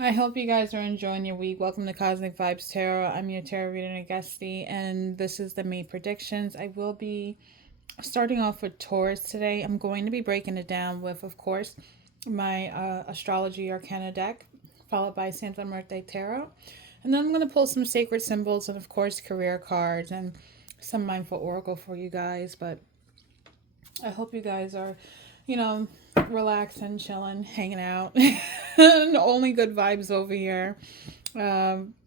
I hope you guys are enjoying your week. Welcome to Cosmic Vibes Tarot. I'm your tarot reader, Augusti, and this is the May predictions. I will be starting off with Taurus today. I'm going to be breaking it down with, of course, my astrology arcana deck, followed by Santa Muerte Tarot. And then I'm going to pull some sacred symbols and, of course, career cards and some mindful oracle for you guys. But I hope you guys are, you know, relaxing, chilling, hanging out. Only good vibes over here.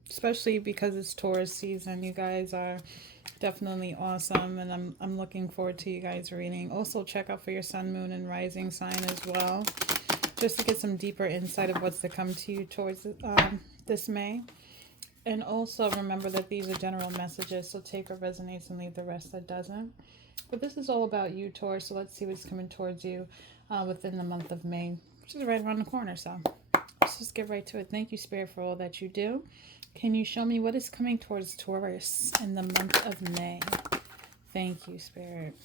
Especially because it's Taurus season. You guys are definitely awesome, and I'm looking forward to you guys reading. Also, check out for your sun, moon, and rising sign as well, just to get some deeper insight of what's to come to you towards this May. And also remember that these are general messages, so take what resonates and leave the rest that doesn't. But this is all about you, Taurus, so let's see what's coming towards you within the month of May, which is right around the corner. So let's just get right to it. Thank you, Spirit, for all that you do. Can you show me what is coming towards Taurus in the month of May? Thank you, Spirit.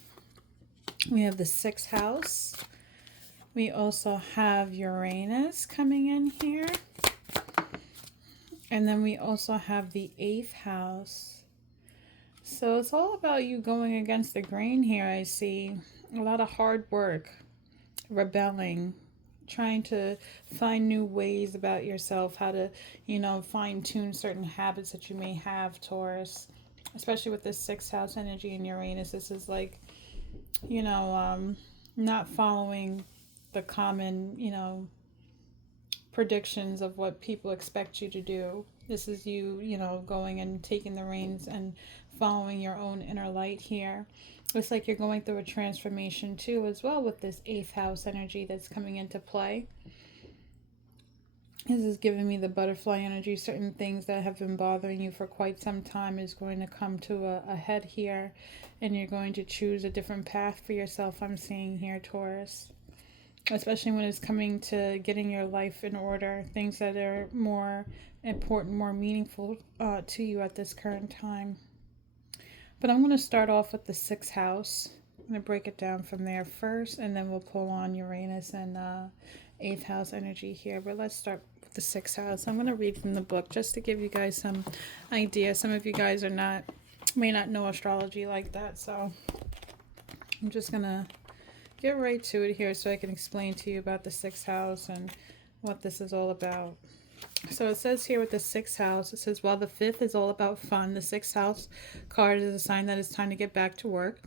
We have the 6th house. We also have Uranus coming in here. And then we also have the 8th house. So it's all about you going against the grain here. I see a lot of hard work, rebelling, trying to find new ways about yourself, how to, fine tune certain habits that you may have, Taurus. Especially with this 6th house energy in Uranus. This is like, not following the common, predictions of what people expect you to do. This is you, going and taking the reins and following your own inner light here. It's like you're going through a transformation too, as well, with this 8th house energy that's coming into play. This is giving me the butterfly energy. Certain things that have been bothering you for quite some time is going to come to a head here, and you're going to choose a different path for yourself, I'm seeing here, Taurus. Especially when it's coming to getting your life in order, things that are more important, more meaningful to you at this current time. But I'm going to start off with the 6th house. I'm going to break it down from there first, and then we'll pull on Uranus and 8th house energy here. But let's start with the 6th house. I'm going to read from the book just to give you guys some idea. Some of you guys may not know astrology like that, so I'm just going to get right to it here so I can explain to you about the 6th house and what this is all about. So it says here with the 6th house, it says, while the 5th is all about fun, the 6th house card is a sign that it's time to get back to work.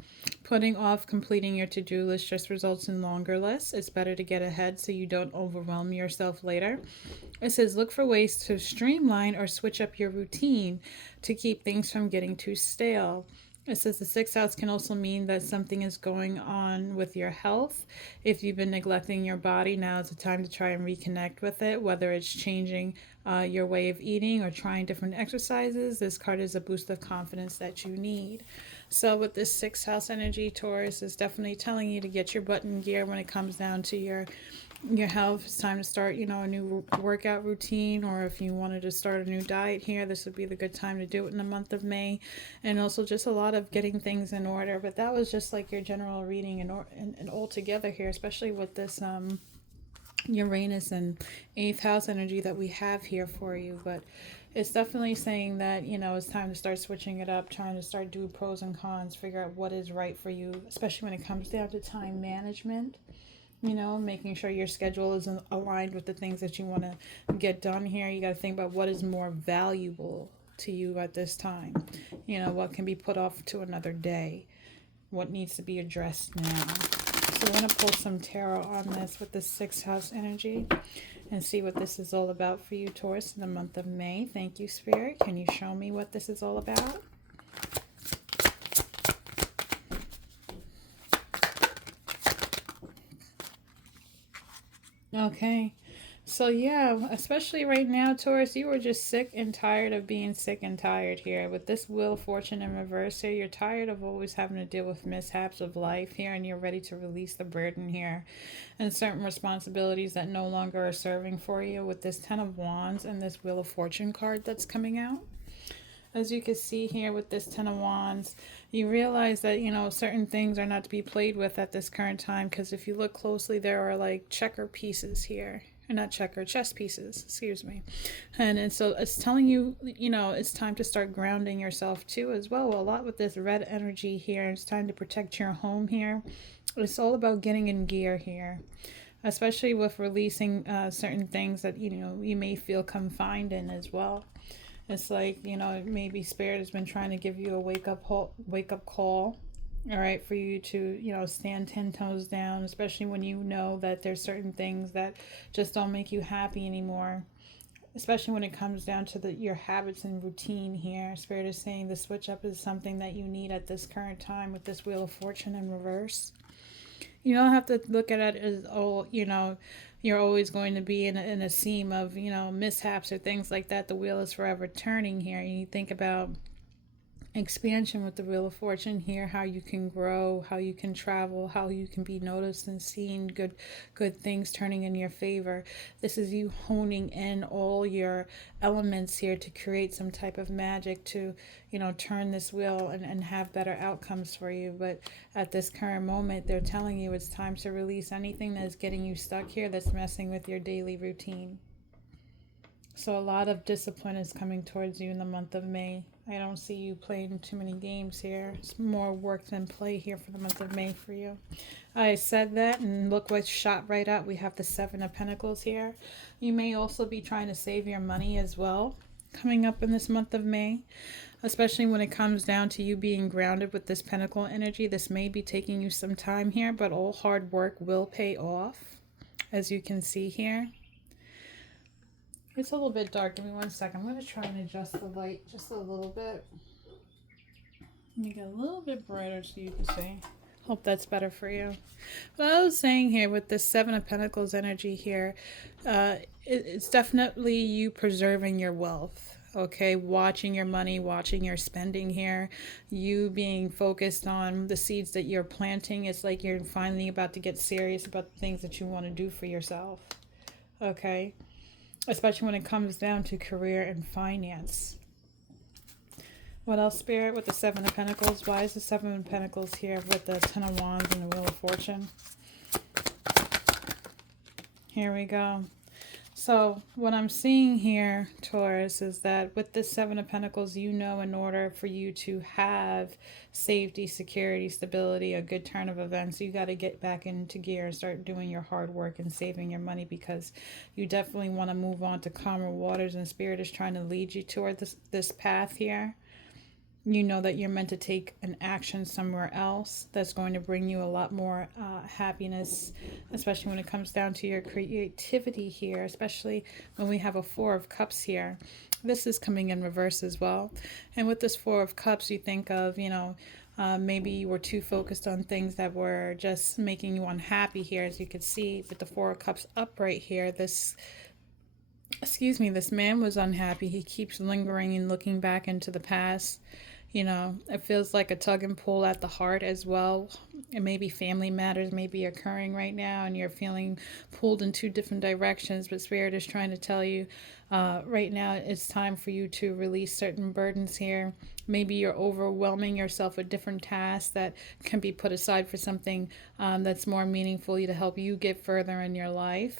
Putting off completing your to-do list just results in longer lists. It's better to get ahead so you don't overwhelm yourself later. It says, look for ways to streamline or switch up your routine to keep things from getting too stale. It says the 6th house can also mean that something is going on with your health. If you've been neglecting your body, now is the time to try and reconnect with it, whether it's changing your way of eating or trying different exercises. This card is a boost of confidence that you need. So with this 6th house energy, Taurus is definitely telling you to get your butt in gear when it comes down to your health. It's time to start, a new workout routine, or if you wanted to start a new diet here, this would be the good time to do it in the month of May. And also just a lot of getting things in order. But that was just like your general reading and all together here, especially with this Uranus and 8th house energy that we have here for you. But it's definitely saying that, it's time to start switching it up, trying to start do pros and cons, figure out what is right for you, especially when it comes down to time management. Making sure your schedule is aligned with the things that you want to get done here. You got to think about what is more valuable to you at this time. What can be put off to another day. What needs to be addressed now. So we're going to pull some tarot on this with the 6th house energy and see what this is all about for you, Taurus, in the month of May. Thank you, Spirit. Can you show me what this is all about? Okay. So yeah, especially right now, Taurus, you are just sick and tired of being sick and tired here. With this Wheel of Fortune in reverse here, you're tired of always having to deal with mishaps of life here, and you're ready to release the burden here and certain responsibilities that no longer are serving for you with this 10 of Wands and this Wheel of Fortune card that's coming out. As you can see here with this 10 of Wands, you realize that, certain things are not to be played with at this current time, because if you look closely, there are like checker pieces here. or not checker, chess pieces, excuse me. And so it's telling you, it's time to start grounding yourself too as well. A lot with this red energy here. It's time to protect your home here. It's all about getting in gear here, especially with releasing certain things that, you may feel confined in as well. It's like, maybe Spirit has been trying to give you a wake up call. All right, for you to, stand 10 toes down, especially when you know that there's certain things that just don't make you happy anymore. Especially when it comes down to your habits and routine here. Spirit is saying the switch up is something that you need at this current time with this Wheel of Fortune in reverse. You don't have to look at it as, you're always going to be in a seam of, mishaps or things like that. The wheel is forever turning here. You think about expansion with the Wheel of Fortune here, how you can grow, how you can travel, how you can be noticed and seen, good things turning in your favor. This is you honing in all your elements here to create some type of magic to, turn this wheel and have better outcomes for you. But at this current moment, they're telling you it's time to release anything that is getting you stuck here, that's messing with your daily routine. So a lot of discipline is coming towards you in the month of May. I don't see you playing too many games here. It's more work than play here for the month of May for you. I said that, and look what shot right out. We have the Seven of Pentacles here. You may also be trying to save your money as well coming up in this month of May, especially when it comes down to you being grounded with this Pentacle energy. This may be taking you some time here, but all hard work will pay off, as you can see here. It's a little bit dark. Give me 1 second. I'm going to try and adjust the light just a little bit. Make it a little bit brighter so you can see. Hope that's better for you. What I was saying here with this Seven of Pentacles energy here, it's definitely you preserving your wealth. Okay, watching your money, watching your spending here, you being focused on the seeds that you're planting. It's like you're finally about to get serious about the things that you want to do for yourself. Okay. Especially when it comes down to career and finance. What else, Spirit, with the Seven of Pentacles? Why is the Seven of Pentacles here with the Ten of Wands and the Wheel of Fortune? Here we go. So what I'm seeing here, Taurus, is that with this Seven of Pentacles, in order for you to have safety, security, stability, a good turn of events, you got to get back into gear and start doing your hard work and saving your money, because you definitely want to move on to calmer waters, and Spirit is trying to lead you toward this path here. You know that you're meant to take an action somewhere else that's going to bring you a lot more happiness, especially when it comes down to your creativity here, especially when we have a Four of Cups here. This is coming in reverse as well. And with this Four of Cups, you think of, maybe you were too focused on things that were just making you unhappy here. As you can see with the Four of Cups upright here, this man was unhappy. He keeps lingering and looking back into the past. It feels like a tug and pull at the heart as well. And maybe family matters may be occurring right now, and you're feeling pulled in two different directions. But Spirit is trying to tell you right now it's time for you to release certain burdens here. Maybe you're overwhelming yourself with different tasks that can be put aside for something that's more meaningful to help you get further in your life,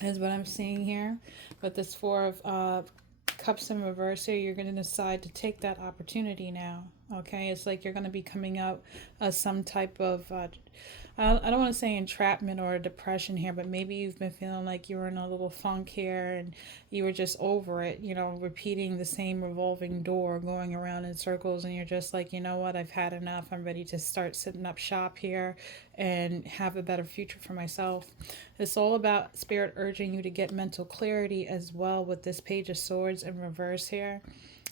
is what I'm seeing here. But this Four of Cups in reverse here, you're going to decide to take that opportunity now. Okay, it's like you're going to be coming out as some type of I don't want to say entrapment or depression here, but maybe you've been feeling like you were in a little funk here and you were just over it, repeating the same revolving door, going around in circles, and you're just like, you know what, I've had enough. I'm ready to start setting up shop here and have a better future for myself. It's all about Spirit urging you to get mental clarity as well with this Page of Swords in reverse here.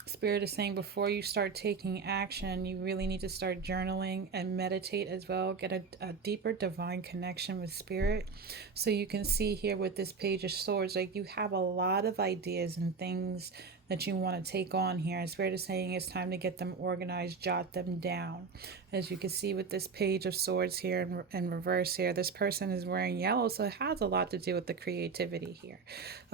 Spirit is saying before you start taking action, you really need to start journaling and meditate as well. Get a deeper divine connection with Spirit. So you can see here with this Page of Swords, like you have a lot of ideas and things that you want to take on here. And Spirit is saying it's time to get them organized, jot them down. As you can see with this Page of Swords here in reverse here, this person is wearing yellow, so it has a lot to do with the creativity here.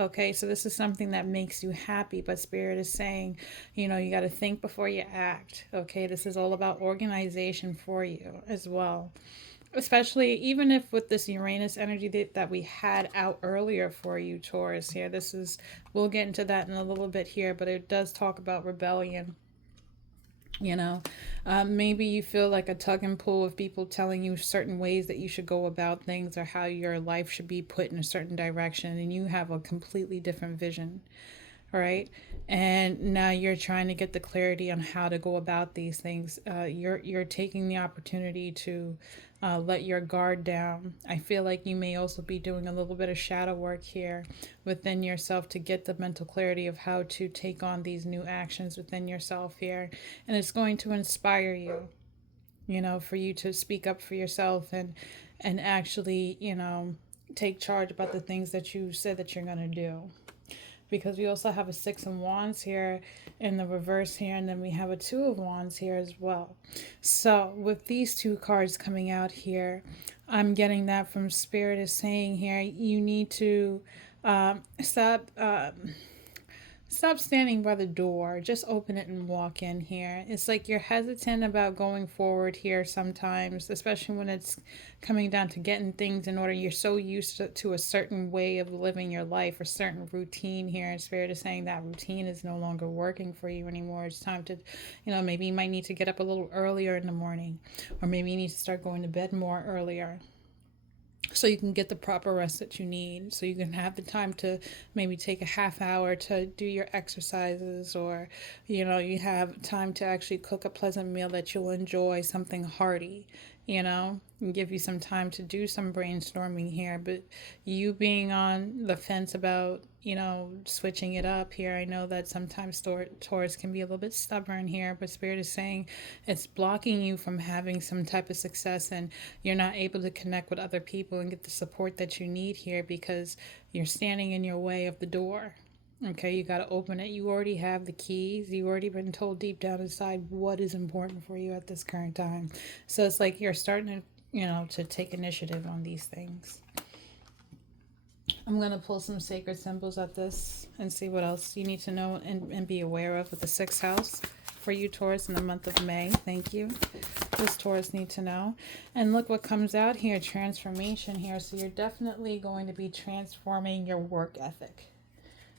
Okay, so this is something that makes you happy, but Spirit is saying, you got to think before you act. Okay, this is all about organization for you as well. Especially even if with this Uranus energy that we had out earlier for you, Taurus, here, this is, we'll get into that in a little bit here, but it does talk about rebellion. You know, maybe you feel like a tug and pull of people telling you certain ways that you should go about things or how your life should be put in a certain direction, and you have a completely different vision, right? And now you're trying to get the clarity on how to go about these things. You're taking the opportunity to let your guard down. I feel like you may also be doing a little bit of shadow work here within yourself to get the mental clarity of how to take on these new actions within yourself here, and it's going to inspire you. You know, for you to speak up for yourself and actually, you know, take charge about the things that you said that you're going to do, because we also have a six of wands here in the reverse here, and then we have a two of wands here as well. So with these two cards coming out here, I'm getting that from spirit is saying here, you need to stop stop standing by the door. Just open it and walk in here. It's like you're hesitant about going forward here sometimes, especially when it's coming down to getting things in order. You're so used to a certain way of living your life or certain routine here. And Spirit is saying that routine is no longer working for you anymore. It's time to, you know, maybe you might need to get up a little earlier in the morning, or maybe you need to start going to bed more earlier, so you can get the proper rest that you need, so you can have the time to maybe take a half hour to do your exercises, or you know, you have time to actually cook a pleasant meal that you'll enjoy, something hearty, you know, and give you some time to do some brainstorming here. But you being on the fence about, you know, switching it up here, I know that sometimes Taurus can be a little bit stubborn here, but Spirit is saying it's blocking you from having some type of success, and you're not able to connect with other people and get the support that you need here because you're standing in your way of the door. Okay, you got to open it. You already have the keys. You already been told deep down inside what is important for you at this current time. So it's like you're starting to, you know, to take initiative on these things. I'm going to pull some sacred symbols at this and see what else you need to know and be aware of with the sixth house for you, Taurus, in the month of May. Thank you. This Taurus need to know. And look what comes out here, transformation here. So you're definitely going to be transforming your work ethic.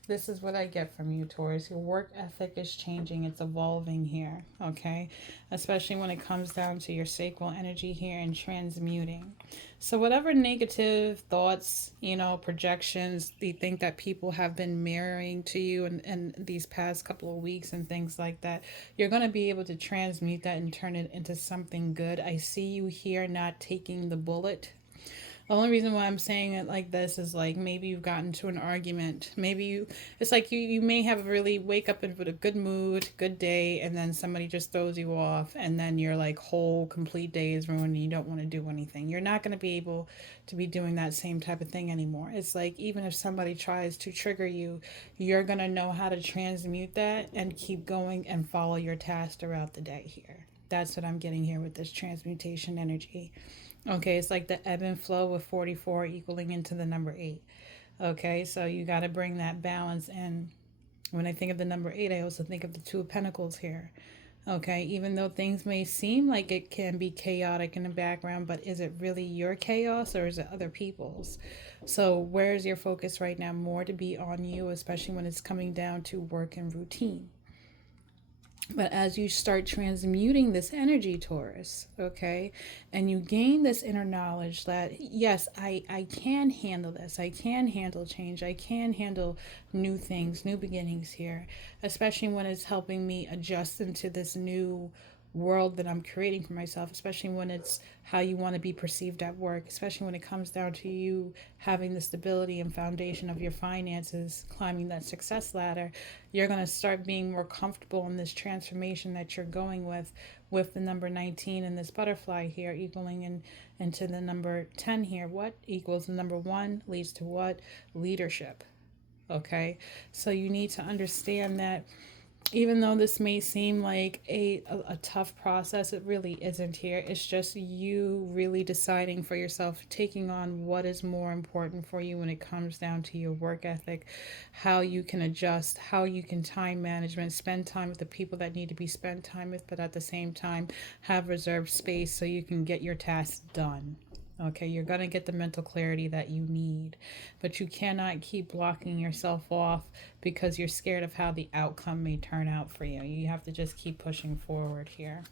This is what I get from you, Taurus. Your work ethic is changing. It's evolving here, okay? Especially when it comes down to your sacral energy here and transmuting. So whatever negative thoughts, you know, projections, you think that people have been mirroring to you in these past couple of weeks and things like that, you're going to be able to transmute that and turn it into something good. I see you here not taking the bullet. The only reason why I'm saying it like this is like maybe you've gotten to an argument. Maybe you, it's like you may have really wake up in with a good mood, good day, and then somebody just throws you off, and then your like whole complete day is ruined and you don't want to do anything. You're not going to be able to be doing that same type of thing anymore. It's like even if somebody tries to trigger you, you're going to know how to transmute that and keep going and follow your task throughout the day here. That's what I'm getting here with this transmutation energy. Okay, it's like the ebb and flow with 44 equaling into the number 8. Okay, so you got to bring that balance in. When I think of the number 8, I also think of the Two of Pentacles here. Okay, even though things may seem like it can be chaotic in the background, but is it really your chaos or is it other people's? So where's your focus right now? More to be on you, especially when it's coming down to work and routine. But as you start transmuting this energy, Taurus, okay, and you gain this inner knowledge that, yes, I can handle this. I can handle change. I can handle new things, new beginnings here, especially when it's helping me adjust into this new world that I'm creating for myself, especially when it's how you want to be perceived at work, especially when it comes down to you having the stability and foundation of your finances, climbing that success ladder. You're going to start being more comfortable in this transformation that you're going with the number 19 and this butterfly here equaling into the number 10 here. What equals the number 1 leads to what? Leadership. Okay, so you need to understand that even though this may seem like a tough process, it really isn't here. It's just you really deciding for yourself, taking on what is more important for you when it comes down to your work ethic, how you can adjust, how you can time management, spend time with the people that need to be spent time with, but at the same time have reserved space so you can get your tasks done. Okay, you're going to get the mental clarity that you need, but you cannot keep blocking yourself off because you're scared of how the outcome may turn out for you. You have to just keep pushing forward here.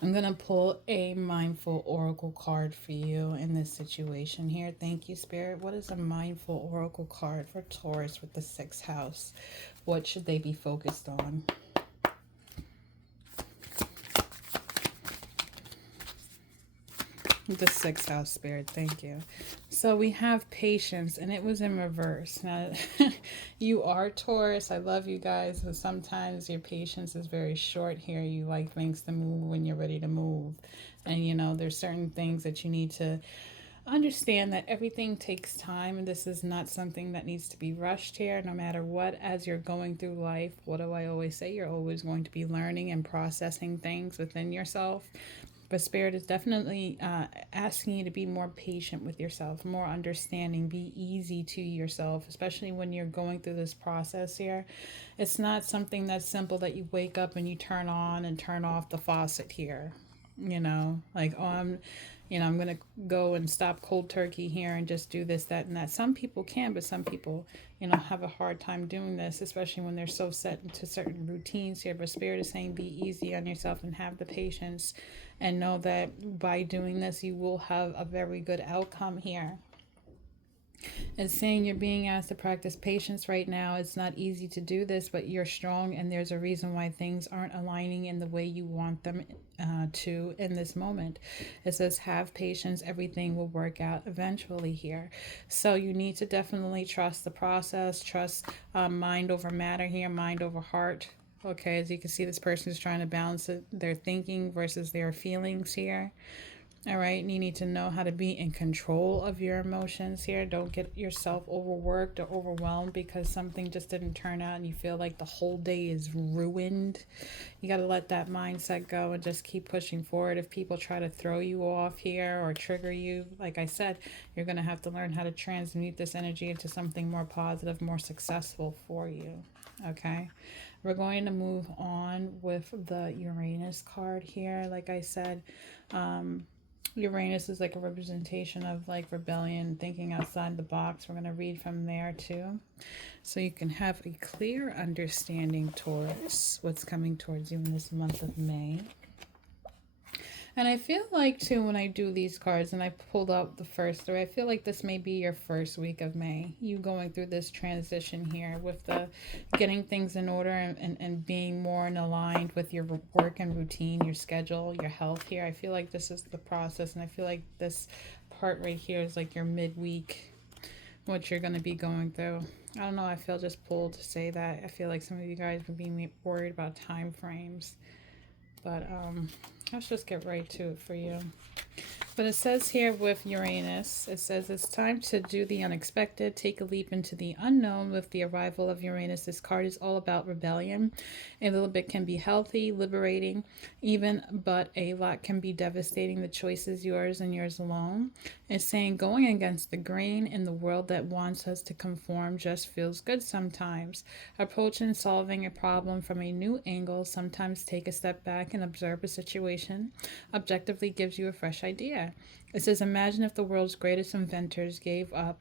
I'm going to pull a mindful oracle card for you in this situation here. Thank you, Spirit. What is a mindful oracle card for Taurus with the 6th house? What should they be focused on? The 6th house, Spirit. Thank you. So we have patience, and it was in reverse. Now, you are Taurus. I love you guys, but sometimes your patience is very short here. You like things to move when you're ready to move. And, you know, there's certain things that you need to understand, that everything takes time, and this is not something that needs to be rushed here. No matter what, as you're going through life, what do I always say? You're always going to be learning and processing things within yourself. But Spirit is definitely asking you to be more patient with yourself, more understanding, be easy to yourself, especially when you're going through this process here. It's not something that's simple that you wake up and you turn on and turn off the faucet here. You know, like, oh, I'm going to go and stop cold turkey here and just do this, that, and that. Some people can, but some people, have a hard time doing this, especially when they're so set into certain routines here. But Spirit is saying be easy on yourself and have the patience, and know that by doing this, you will have a very good outcome here. It's saying you're being asked to practice patience right now. It's not easy to do this, but you're strong, and there's a reason why things aren't aligning in the way you want them to in this moment. It says have patience. Everything will work out eventually here. So you need to definitely trust the process, trust mind over matter here, mind over heart. Okay, as you can see, this person is trying to balance their thinking versus their feelings here. All right, and you need to know how to be in control of your emotions here. Don't get yourself overworked or overwhelmed because something just didn't turn out and you feel like the whole day is ruined. You got to let that mindset go and just keep pushing forward. If people try to throw you off here or trigger you, like I said, you're going to have to learn how to transmute this energy into something more positive, more successful for you. Okay, we're going to move on with the Uranus card here. Like I said, Uranus is like a representation of like rebellion, thinking outside the box. We're going to read from there too, so you can have a clear understanding, Taurus, what's coming towards you in this month of May. And I feel like too, when I do these cards and I pulled out the first three, I feel like this may be your first week of May. You going through this transition here with the getting things in order and being more in aligned with your work and routine, your schedule, your health here. I feel like this is the process, and I feel like this part right here is like your midweek, what you're going to be going through. I don't know, I feel just pulled to say that. I feel like some of you guys would be worried about time frames. But let's just get right to it for you. But it says here with Uranus, it says it's time to do the unexpected, take a leap into the unknown. With the arrival of Uranus, this card is all about rebellion. A little bit can be healthy, liberating, even, but a lot can be devastating. The choice is yours and yours alone. It's saying going against the grain in the world that wants us to conform just feels good sometimes. Approaching solving a problem from a new angle, sometimes take a step back and observe a situation objectively gives you a fresh idea. It says, imagine if the world's greatest inventors gave up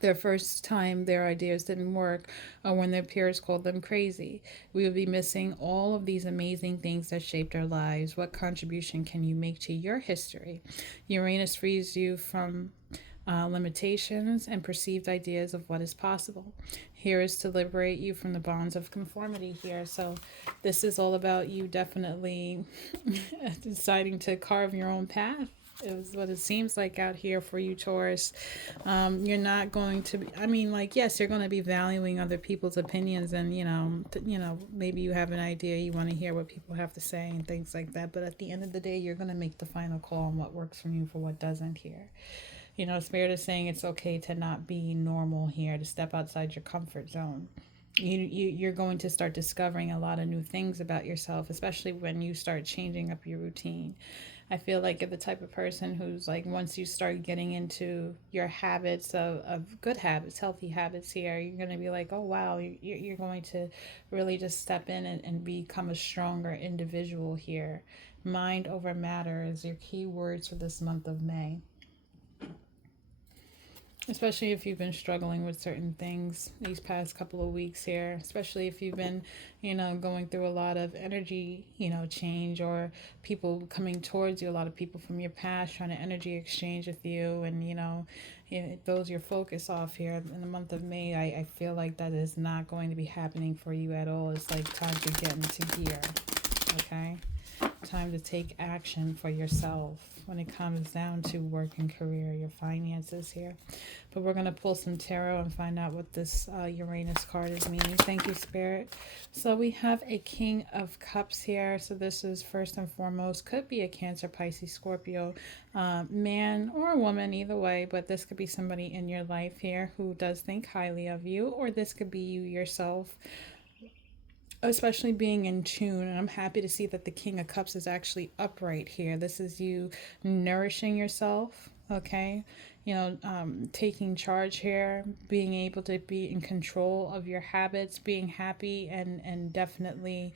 their first time their ideas didn't work, or when their peers called them crazy. We would be missing all of these amazing things that shaped our lives. What contribution can you make to your history? Uranus frees you from limitations and perceived ideas of what is possible. Here is to liberate you from the bonds of conformity here. So this is all about you definitely deciding to carve your own path. It was what it seems like out here for you, Taurus. You're not going to be, yes, you're going to be valuing other people's opinions, and maybe you have an idea, you want to hear what people have to say and things like that. But at the end of the day, you're going to make the final call on what works for you for what doesn't here. Spirit is saying it's okay to not be normal here, to step outside your comfort zone. You're going to start discovering a lot of new things about yourself, especially when you start changing up your routine. I feel like you're the type of person who's like, once you start getting into your habits of good habits, healthy habits here, you're going to be like, oh, wow, you're going to really just step in and become a stronger individual here. Mind over matter is your key words for this month of May. Especially if you've been struggling with certain things these past couple of weeks here, especially if you've been, going through a lot of energy, change, or people coming towards you, a lot of people from your past trying to energy exchange with you, and, it throws your focus off here in the month of May. I feel like that is not going to be happening for you at all. It's like time to get into gear, okay? Time to take action for yourself when it comes down to work and career, your finances here. But we're going to pull some tarot and find out what this Uranus card is meaning. Thank you, Spirit. So we have a King of Cups here. So this is first and foremost, could be a Cancer, Pisces, Scorpio, man or woman, either way. But this could be somebody in your life here who does think highly of you, or this could be you yourself, especially being in tune. And I'm happy to see that the King of Cups is actually upright here. This is you nourishing yourself, okay? Taking charge here, being able to be in control of your habits, being happy, and definitely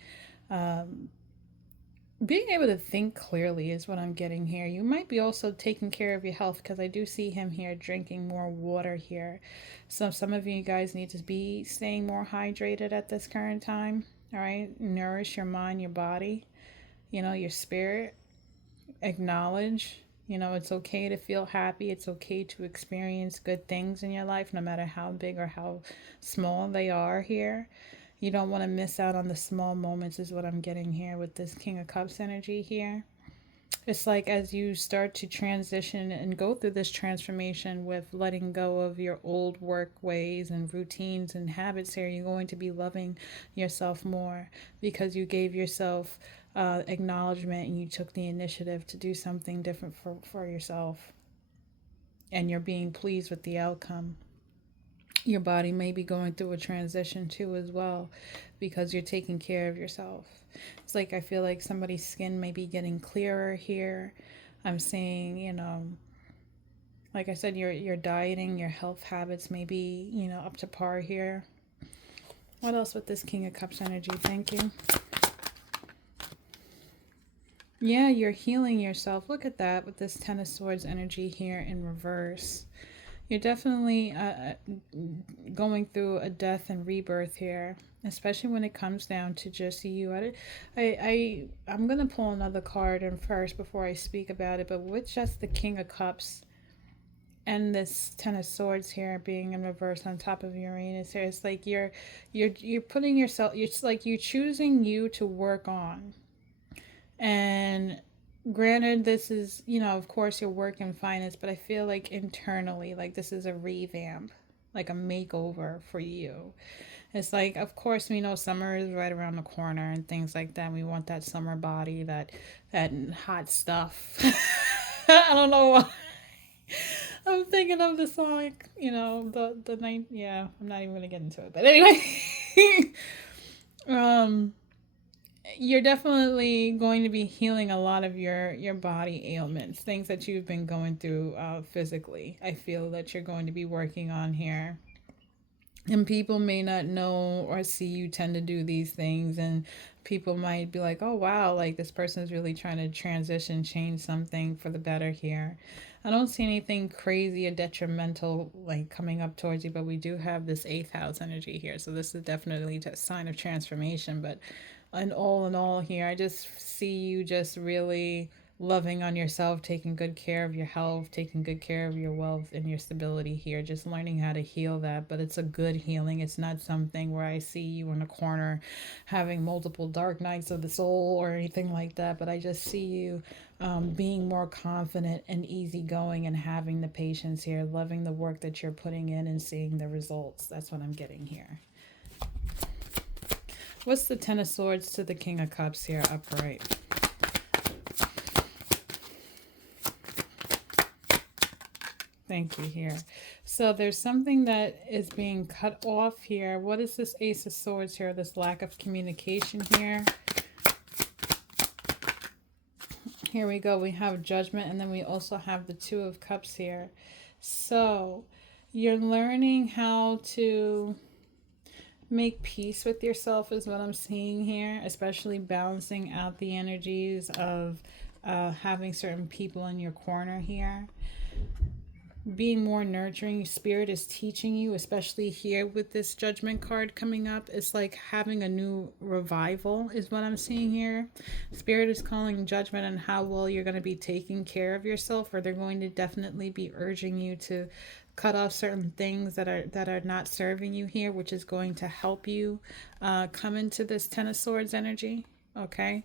being able to think clearly is what I'm getting here. You might be also taking care of your health, because I do see him here drinking more water here. So some of you guys need to be staying more hydrated at this current time. All right, nourish your mind, your body, your spirit. Acknowledge, it's okay to feel happy. It's okay to experience good things in your life, no matter how big or how small they are here. You don't want to miss out on the small moments is what I'm getting here with this King of Cups energy here. It's like as you start to transition and go through this transformation with letting go of your old work ways and routines and habits here, you're going to be loving yourself more because you gave yourself acknowledgement and you took the initiative to do something different for yourself. And you're being pleased with the outcome. Your body may be going through a transition too as well, because you're taking care of yourself. It's like I feel like somebody's skin may be getting clearer here. I'm saying, like I said, your dieting, your health habits may be, up to par here. What else with this King of Cups energy? Thank you. Yeah, you're healing yourself. Look at that with this Ten of Swords energy here in reverse. You're definitely going through a death and rebirth here, especially when it comes down to just you. I'm going to pull another card in first before I speak about it, but with just the King of Cups and this Ten of Swords here being in reverse on top of Uranus here, it's like you're putting yourself, it's like you're choosing you to work on. And granted, this is, of course, your work in finance, but I feel like internally, like this is a revamp, like a makeover for you. It's like, of course, we know summer is right around the corner and things like that. We want that summer body, that hot stuff. I don't know why. I'm thinking of the song, the night. Yeah, I'm not even gonna get into it, but anyway. You're definitely going to be healing a lot of your body ailments, things that you've been going through physically. I feel that you're going to be working on here. And people may not know or see you tend to do these things, and people might be like, oh wow, like this person is really trying to transition, change something for the better here. I don't see anything crazy or detrimental like coming up towards you, but we do have this 8th house energy here, so this is definitely a sign of transformation. But in all here, I just see you just really loving on yourself, taking good care of your health, taking good care of your wealth and your stability here, just learning how to heal that. But it's a good healing. It's not something where I see you in a corner having multiple dark nights of the soul or anything like that. But I just see you being more confident and easygoing and having the patience here, loving the work that you're putting in and seeing the results. That's what I'm getting here. What's the Ten of Swords to the King of Cups here upright? Thank you here. So there's something that is being cut off here. What is this Ace of Swords here? This lack of communication here. Here we go. We have Judgment, and then we also have the Two of Cups here. So you're learning how to make peace with yourself is what I'm seeing here, especially balancing out the energies of having certain people in your corner here. Being more nurturing. Spirit is teaching you, especially here with this Judgment card coming up. It's like having a new revival is what I'm seeing here. Spirit is calling judgment on how well you're going to be taking care of yourself, or they're going to definitely be urging you to cut off certain things that are not serving you here, which is going to help you come into this Ten of Swords energy. Okay.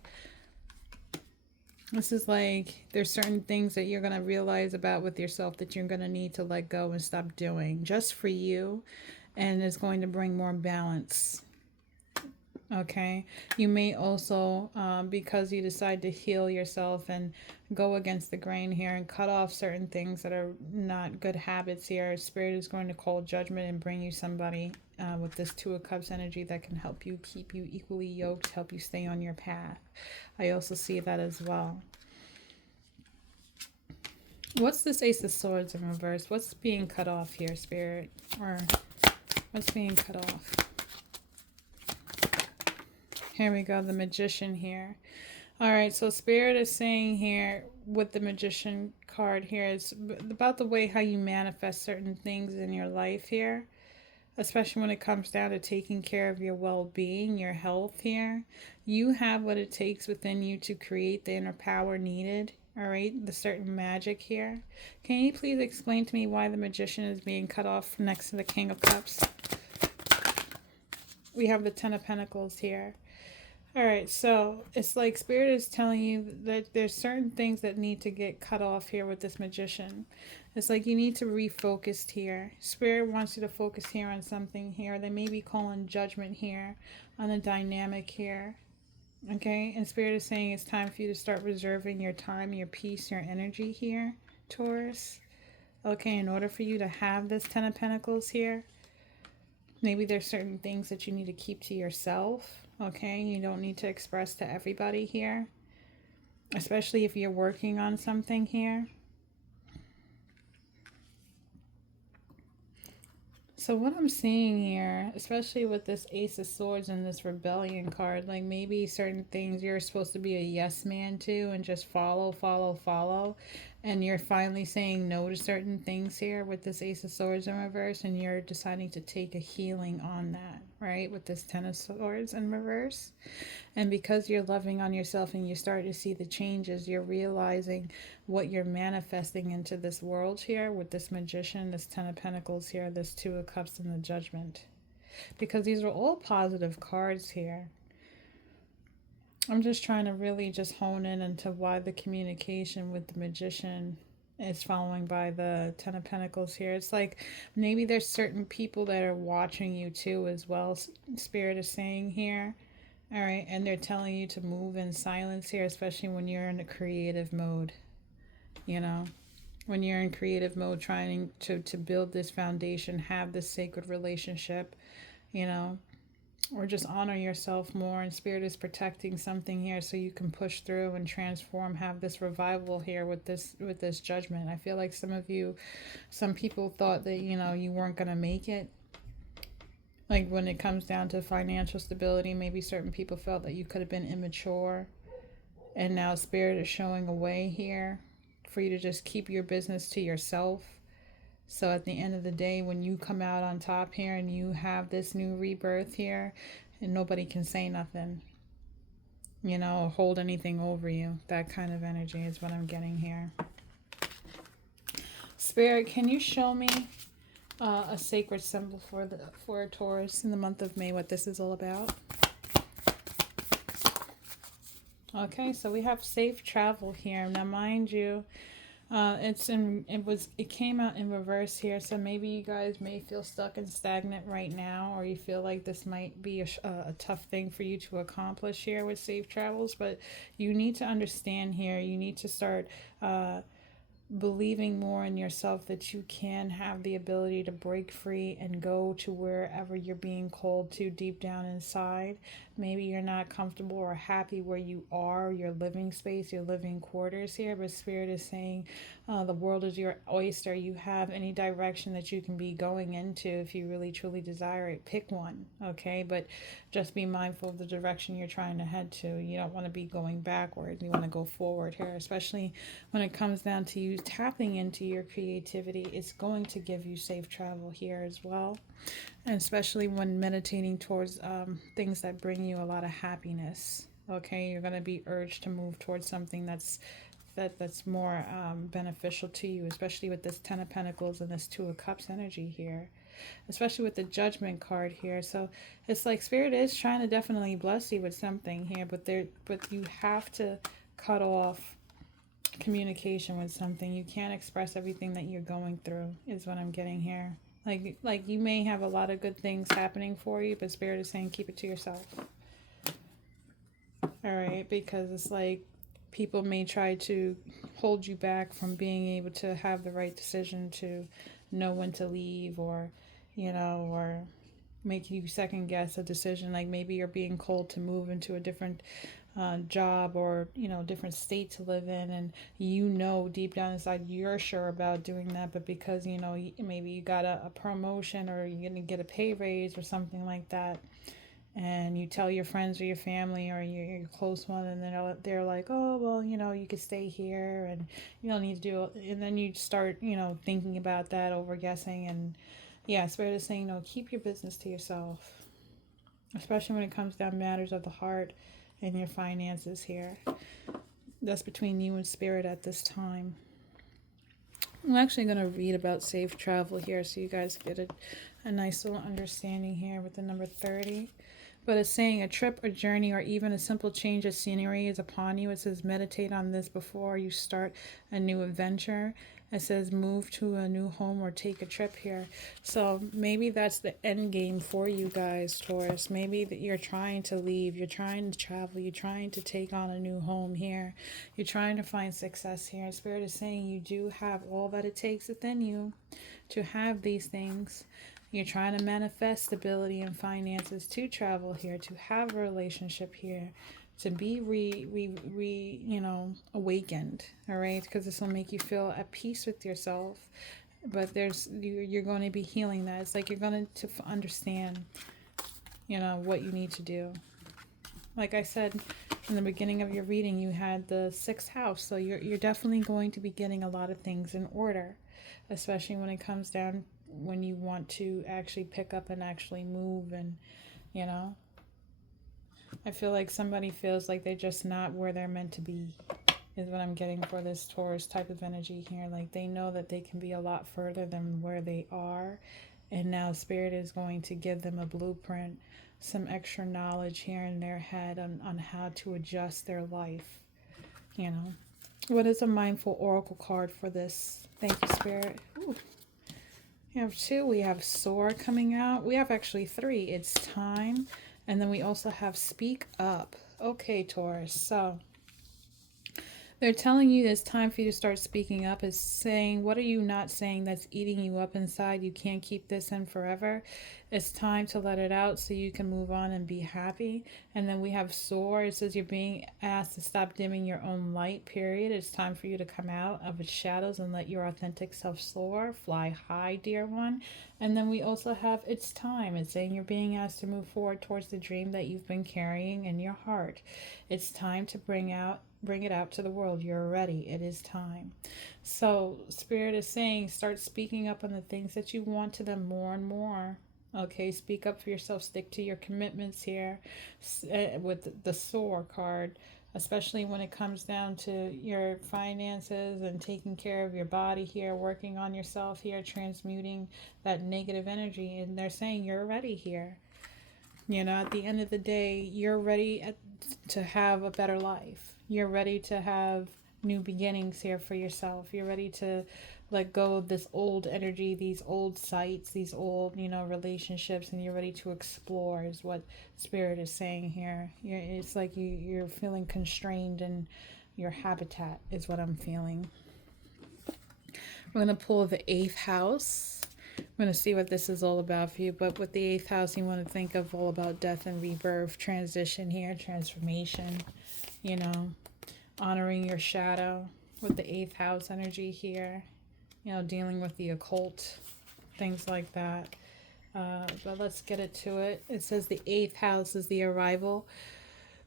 This is like there's certain things that you're going to realize about with yourself that you're going to need to let go and stop doing just for you, and it's going to bring more balance. Okay, you may also because you decide to heal yourself and go against the grain here and cut off certain things that are not good habits here, Spirit is going to call judgment and bring you somebody with this Two of Cups energy that can help you, keep you equally yoked, help you stay on your path. I also see that as well. What's this Ace of Swords in reverse? What's being cut off here, Spirit? Or what's being cut off? Here we go, the Magician here. All right, so Spirit is saying here with the Magician card here, it's about the way how you manifest certain things in your life here, especially when it comes down to taking care of your well-being, your health here. You have what it takes within you to create the inner power needed, all right, the certain magic here. Can you please explain to me why the Magician is being cut off next to the King of Cups? We have the Ten of Pentacles here. All right, so it's like Spirit is telling you that there's certain things that need to get cut off here with this Magician. It's like you need to refocus here. Spirit wants you to focus here on something here. They may be calling judgment here on the dynamic here. Okay, and Spirit is saying it's time for you to start reserving your time, your peace, your energy here, Taurus. Okay, in order for you to have this Ten of Pentacles here, maybe there's certain things that you need to keep to yourself. Okay, you don't need to express to everybody here, especially if you're working on something here. So what I'm seeing here, especially with this Ace of Swords and this Rebellion card, like maybe certain things you're supposed to be a yes man to and just follow, and you're finally saying no to certain things here with this Ace of Swords in reverse, and you're deciding to take a healing on that, right, with this Ten of Swords in reverse. And because you're loving on yourself and you start to see the changes, you're realizing what you're manifesting into this world here with this Magician, this Ten of Pentacles here, this Two of Cups, and the Judgment. Because these are all positive cards here. I'm just trying to really just hone in into why the communication with the Magician is following by the Ten of Pentacles here. It's like maybe there's certain people that are watching you too as well, Spirit is saying here. All right, and they're telling you to move in silence here, especially when you're in a creative mode. You know, when you're in creative mode, trying to build this foundation, have this sacred relationship, you know, or just honor yourself more. And Spirit is protecting something here so you can push through and transform, have this revival here with this Judgment. I feel like some people thought that, you know, you weren't going to make it. Like when it comes down to financial stability, maybe certain people felt that you could have been immature. And now Spirit is showing a way here for you to just keep your business to yourself. So at the end of the day, when you come out on top here and you have this new rebirth here, and nobody can say nothing, you know, or hold anything over you. That kind of energy is what I'm getting here. Spirit, can you show me a sacred symbol for Taurus in the month of May, what this is all about? Okay, so we have safe travel here. Now, mind you, it came out in reverse here, so maybe you guys may feel stuck and stagnant right now, or you feel like this might be a tough thing for you to accomplish here with safe travels. But you need to understand here, you need to start believing more in yourself that you can have the ability to break free and go to wherever you're being called to deep down inside. Maybe you're not comfortable or happy where you are, your living space, your living quarters here, but Spirit is saying the world is your oyster. You have any direction that you can be going into if you really truly desire it. Pick one, okay? But just be mindful of the direction you're trying to head to. You don't want to be going backwards. You want to go forward here, especially when it comes down to you tapping into your creativity. It's going to give you safe travel here as well, and especially when meditating towards things that bring you a lot of happiness. Okay, you're going to be urged to move towards something that's more beneficial to you, especially with this Ten of Pentacles and this Two of Cups energy here, especially with the Judgment card here. So it's like Spirit is trying to definitely bless you with something here, but you have to cut off communication with something. You can't express everything that you're going through, is what I'm getting here. Like you may have a lot of good things happening for you, but Spirit is saying keep it to yourself. All right, because it's like people may try to hold you back from being able to have the right decision to know when to leave, or or make you second guess a decision. Like maybe you're being called to move into a different job, or different state to live in, and deep down inside you're sure about doing that, but because maybe you got a promotion, or you're gonna get a pay raise or something like that, and you tell your friends or your family or your close one, and then they're like, oh well, you could stay here and you don't need to do it. And then you start thinking about that, over guessing. And yeah, Spirit is saying no, keep your business to yourself, especially when it comes down matters of the heart and your finances here. That's between you and Spirit at this time. I'm actually going to read about safe travel here so you guys get a nice little understanding here with the number 30. But it's saying a trip, a journey, or even a simple change of scenery is upon you. It says meditate on this before you start a new adventure. It says move to a new home or take a trip here. So maybe that's the end game for you guys, Taurus. Maybe that you're trying to leave, you're trying to travel, you're trying to take on a new home here. You're trying to find success here. And Spirit is saying you do have all that it takes within you to have these things. You're trying to manifest stability and finances to travel here, to have a relationship here, to be awakened, all right? Because this will make you feel at peace with yourself. But you're going to be healing that. It's like you're going to understand, what you need to do. Like I said in the beginning of your reading, you had the 6th house, so you're definitely going to be getting a lot of things in order, especially when it comes down when you want to actually pick up and actually move. And I feel like somebody feels like they're just not where they're meant to be, is what I'm getting for this Taurus type of energy here. Like they know that they can be a lot further than where they are, and now Spirit is going to give them a blueprint, some extra knowledge here in their head on how to adjust their life. What is a mindful oracle card for this? Thank you, Spirit. Ooh. We have 2. We have Soar coming out. We have actually 3. It's time. And then we also have Speak Up. Okay, Taurus. So they're telling you it's time for you to start speaking up. It's saying, what are you not saying that's eating you up inside? You can't keep this in forever. It's time to let it out so you can move on and be happy. And then we have Soar. It says you're being asked to stop dimming your own light, period. It's time for you to come out of its shadows and let your authentic self soar. Fly high, dear one. And then we also have It's Time. It's saying you're being asked to move forward towards the dream that you've been carrying in your heart. It's time to bring it out to the world. You're ready. It is time. So Spirit is saying start speaking up on the things that you want to them more and more. Okay, speak up for yourself. Stick to your commitments here with the Soar card, especially when it comes down to your finances and taking care of your body here, working on yourself here, transmuting that negative energy. And they're saying you're ready here. At the end of the day, you're ready to have a better life. You're ready to have new beginnings here for yourself. You're ready to let go of this old energy, these old sites, these old, relationships, and you're ready to explore, is what Spirit is saying here. It's like you're feeling constrained in your habitat, is what I'm feeling. We're going to pull the 8th house. I'm going to see what this is all about for you. But with the 8th house, you want to think of all about death and rebirth, transition here, transformation, you know, honoring your shadow with the 8th house energy here, you know, dealing with the occult, things like that. But let's get it to it. It says the 8th house is the arrival.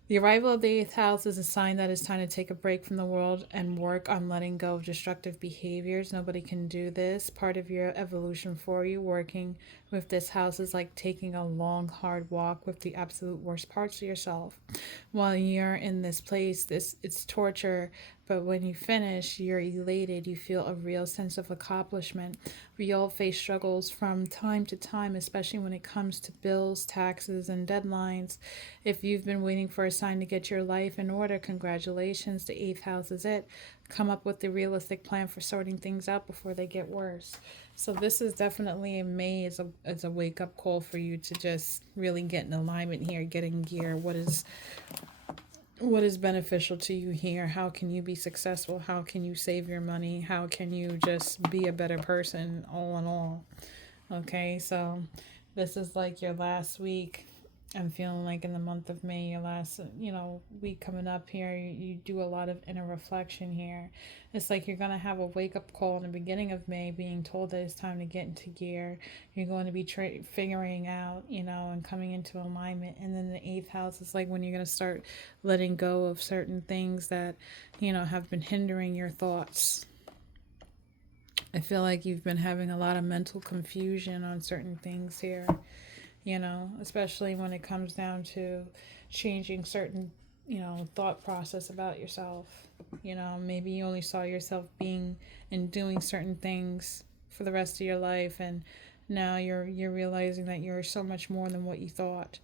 The arrival of the 8th house is a sign that it's time to take a break from the world and work on letting go of destructive behaviors. Nobody can do this. Part of your evolution for you, working with this house, is like taking a long, hard walk with the absolute worst parts of yourself. While you're in this place, it's torture, but when you finish, you're elated. You feel a real sense of accomplishment. We all face struggles from time to time, especially when it comes to bills, taxes, and deadlines. If you've been waiting for a sign to get your life in order, congratulations, the 8th house is it. Come up with the realistic plan for sorting things out before they get worse. So this is definitely in May as a wake-up call for you to just really get in alignment here, get in gear. What is beneficial to you here? How can you be successful? How can you save your money? How can you just be a better person all in all? Okay, so this is like your last week. I'm feeling like in the month of May, your last, week coming up here, you do a lot of inner reflection here. It's like you're going to have a wake-up call in the beginning of May, being told that it's time to get into gear. You're going to be figuring out, and coming into alignment. And then the 8th house is like when you're going to start letting go of certain things that, have been hindering your thoughts. I feel like you've been having a lot of mental confusion on certain things here, especially when it comes down to changing certain, thought process about yourself. Maybe you only saw yourself being and doing certain things for the rest of your life, and now you're realizing that you're so much more than what you thought.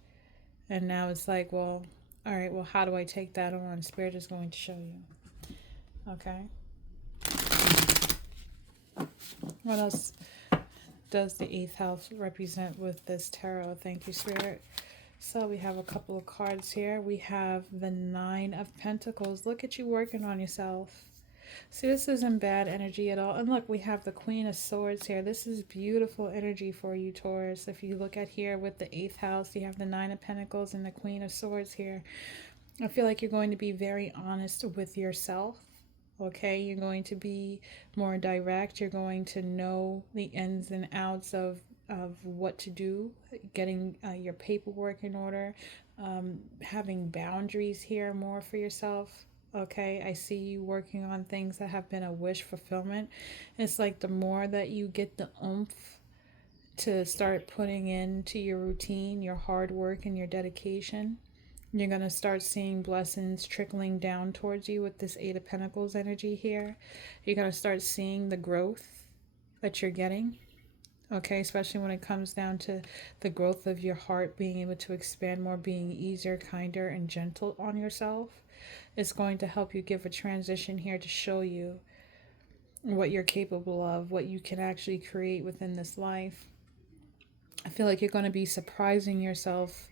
And now it's like, well, all right, well, how do I take that on? Spirit is going to show you. Okay. What else does the 8th house represent with this tarot? Thank you, Spirit. So we have a couple of cards here. We have the 9 of Pentacles. Look at you working on yourself. See, this isn't bad energy at all. And look, we have the Queen of Swords here. This is beautiful energy for you, Taurus. If you look at here with the 8th house, you have the 9 of Pentacles and the Queen of Swords here. I feel like you're going to be very honest with yourself. Okay, you're going to be more direct. You're going to know the ins and outs of what to do, getting your paperwork in order, having boundaries here more for yourself. Okay, I see you working on things that have been a wish fulfillment. It's like the more that you get the oomph to start putting into your routine, your hard work, and your dedication, you're going to start seeing blessings trickling down towards you with this 8 of Pentacles energy here. You're going to start seeing the growth that you're getting. Okay, especially when it comes down to the growth of your heart, being able to expand more, being easier, kinder, and gentle on yourself. It's going to help you give a transition here to show you what you're capable of, what you can actually create within this life. I feel like you're going to be surprising yourself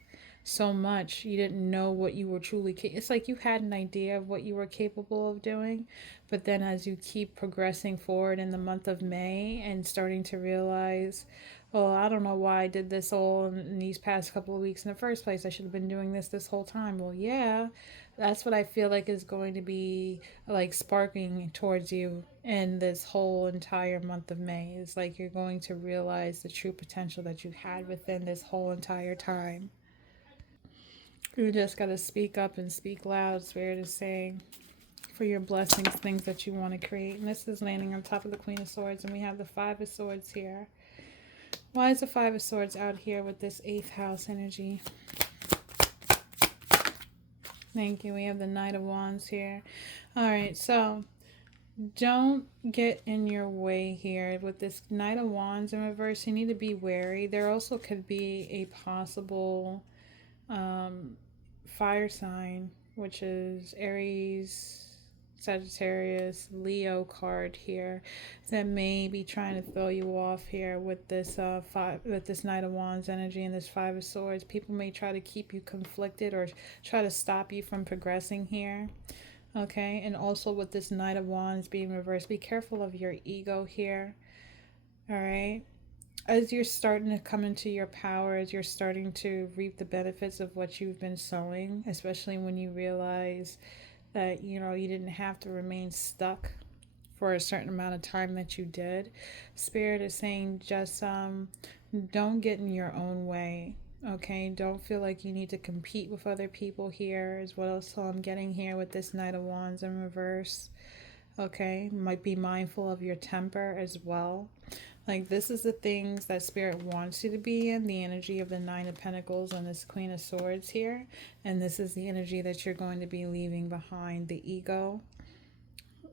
so much. You didn't know what you were truly it's like you had an idea of what you were capable of doing, but then as you keep progressing forward in the month of May and starting to realize, oh, I don't know why I did this all in these past couple of weeks in the first place. I should have been doing this whole time. Well, yeah, that's what I feel like is going to be like sparking towards you in this whole entire month of May. It's like you're going to realize the true potential that you had within this whole entire time. You just got to speak up and speak loud, Spirit is saying, for your blessings, things that you want to create. And this is landing on top of the Queen of Swords, and we have the 5 of Swords here. Why is the 5 of Swords out here with this 8th house energy? Thank you. We have the Knight of Wands here. All right, so don't get in your way here. With this Knight of Wands in reverse, you need to be wary. There also could be a possible fire sign, which is Aries, Sagittarius, Leo card here, that may be trying to throw you off here with this this Knight of Wands energy and this 5 of Swords. People may try to keep you conflicted or try to stop you from progressing here. Okay, and also with this Knight of Wands being reversed, be careful of your ego here. All right, as you're starting to come into your power, as you're starting to reap the benefits of what you've been sowing, especially when you realize that, you know, you didn't have to remain stuck for a certain amount of time that you did. Spirit is saying just don't get in your own way. Okay, don't feel like you need to compete with other people here, is what else I'm getting here with this Knight of Wands in reverse. Okay, might be mindful of your temper as well. Like, this is the things that Spirit wants you to be in, the energy of the Nine of Pentacles and this Queen of Swords here. And this is the energy that you're going to be leaving behind: the ego,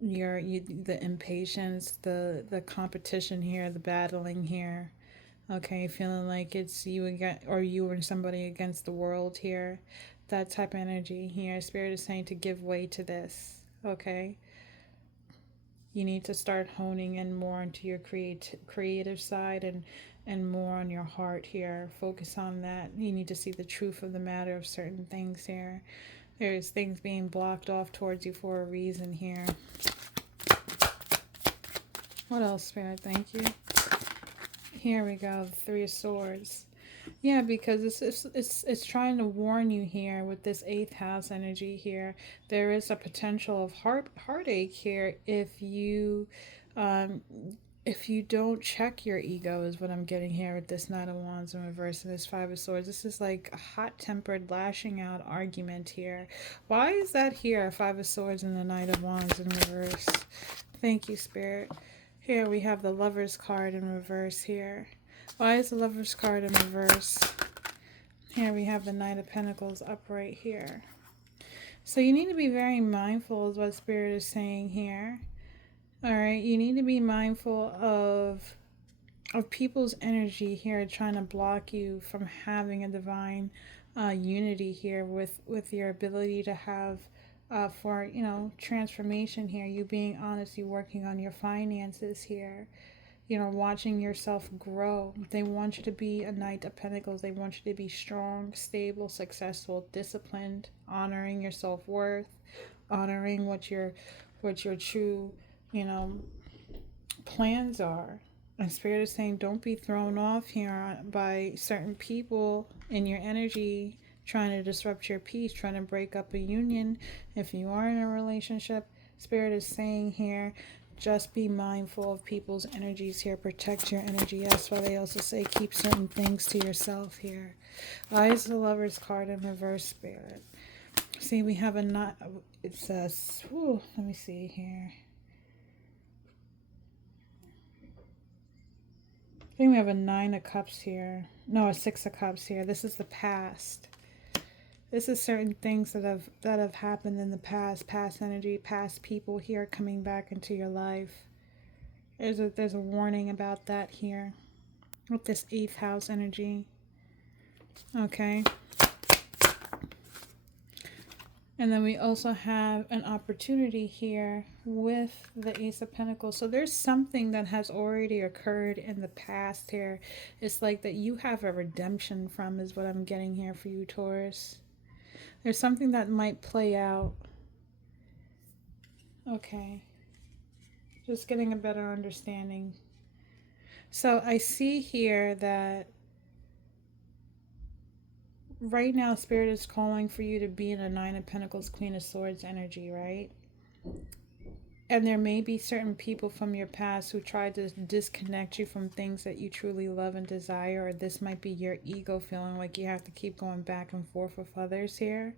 the impatience, the competition here, the battling here. Okay, feeling like it's you again, or you and somebody against the world here. That type of energy here. Spirit is saying to give way to this. Okay, you need to start honing in more into your creative side, and more on your heart here. Focus on that. You need to see the truth of the matter of certain things here. There's things being blocked off towards you for a reason here. What else, Spirit? Thank you. Here we go, the Three of Swords. Yeah, because it's trying to warn you here with this 8th house energy here. There is a potential of heartache here um, if you don't check your ego, is what I'm getting here with this Knight of Wands in reverse and this Five of Swords. This is like a hot-tempered, lashing out argument here. Why is that here? Five of Swords and the Knight of Wands in reverse. Thank you, Spirit. Here we have the Lover's card in reverse here. Why is the Lover's card in reverse? Here we have the Knight of Pentacles upright here. So you need to be very mindful of what Spirit is saying here. All right, you need to be mindful of people's energy here trying to block you from having a divine unity here with your ability to have for, you know, transformation here. You being honest, you working on your finances here, you know, watching yourself grow. They want you to be a Knight of Pentacles. They want you to be strong, stable, successful, disciplined, honoring your self-worth, honoring what your true, you know, plans are. And Spirit is saying don't be thrown off here by certain people in your energy trying to disrupt your peace, trying to break up a union. If you are in a relationship, Spirit is saying here, just be mindful of people's energies here. Protect your energy. That's why they also say keep certain things to yourself here. Why is the Lover's card in reverse, Spirit? See, we have a not. It says, let me see here. I think we have a 9 of Cups here. No, a 6 of Cups here. This is the past. This is certain things that have happened in the past energy, past people here coming back into your life. There's a warning about that here with this 8th house energy. Okay. And then we also have an opportunity here with the Ace of Pentacles. So there's something that has already occurred in the past here. It's like that you have a redemption from, is what I'm getting here for you, Taurus. There's something that might play out. Okay. Just getting a better understanding. So I see here that right now Spirit is calling for you to be in a 9 of Pentacles, Queen of Swords energy, right? And there may be certain people from your past who tried to disconnect you from things that you truly love and desire, or this might be your ego feeling like you have to keep going back and forth with others here.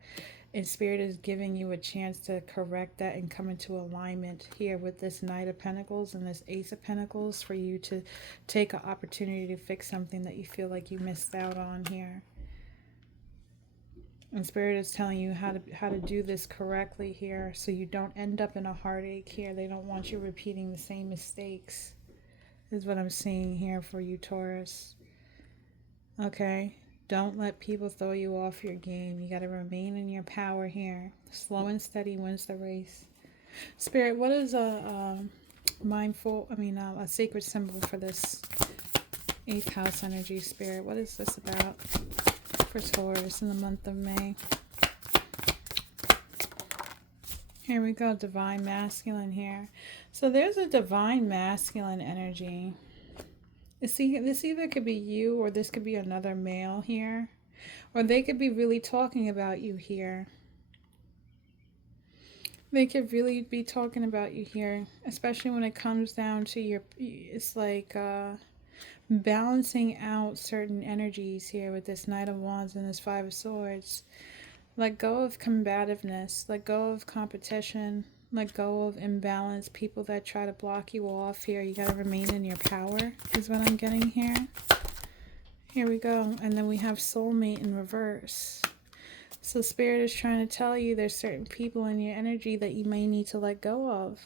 And Spirit is giving you a chance to correct that and come into alignment here with this Knight of Pentacles and this Ace of Pentacles, for you to take an opportunity to fix something that you feel like you missed out on here. And Spirit is telling you how to do this correctly here, so you don't end up in a heartache here. They don't want you repeating the same mistakes, is what I'm seeing here for you, Taurus. Okay? Don't let people throw you off your game. You got to remain in your power here. Slow and steady wins the race. Spirit, what is a sacred symbol for this 8th house energy, Spirit? What is this about for Taurus in the month of May? Here we go, divine masculine here. So there's a divine masculine energy. This either could be you, or this could be another male here. Or they could be really talking about you here. They could really be talking about you here, especially when it comes down to your, it's like balancing out certain energies here with this Knight of Wands and this Five of Swords. Let go of combativeness, let go of competition, let go of imbalance, people that try to block you off here. You got to remain in your power is what I'm getting here. Here we go. And then we have soulmate in reverse. So Spirit is trying to tell you there's certain people in your energy that you may need to let go of